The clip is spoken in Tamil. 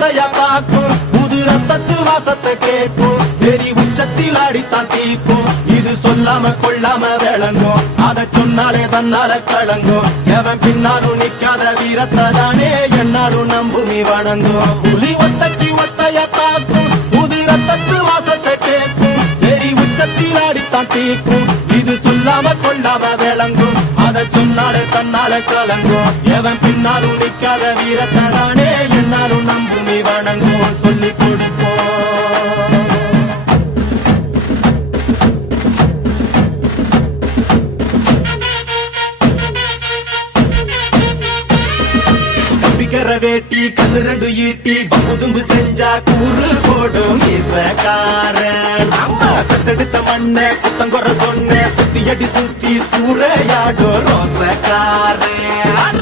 ஒத்தையா தாக்கும் புது ரத்தத்து வாசத்தை கேட்கும் வெறி உச்சத்தில் அடித்தான் தீக்கும் இது சொல்லாம கொள்ளாம விளங்கும் அதை சொன்னாலே தன்னால கலங்கும் எவன் பின்னாலும் நிக்காத வீரத்தை தானே என்னாலும் நம்புமி வணங்கும் புலி ஒத்தைக்கு ஒத்தையா தாக்கும் புது ரத்தத்து வாசத்தை கேட்கும் வெறி உச்சத்தில் அடித்தான் தீக்கும் இது சொல்லாம கொள்ளாம விளங்கும் அதை சொன்னாலே தன்னால கலங்கும் எவன் பின்னாலும் நிக்காத வீரத்தை தானே என்னாலும் நம்புமி வணங்கும் சொல்லி கொடுப்போம் வேட்டி கண்ணு ரெண்டு ஈட்டி பகுதும்பு செஞ்சா கூறு போடும் இசக்காரன் அம்மா தத்தெடுத்த மண்ண குத்தங்குற சொன்ன சுத்தி அடி சுத்தி சூறையாடும் ரோசக்காரன்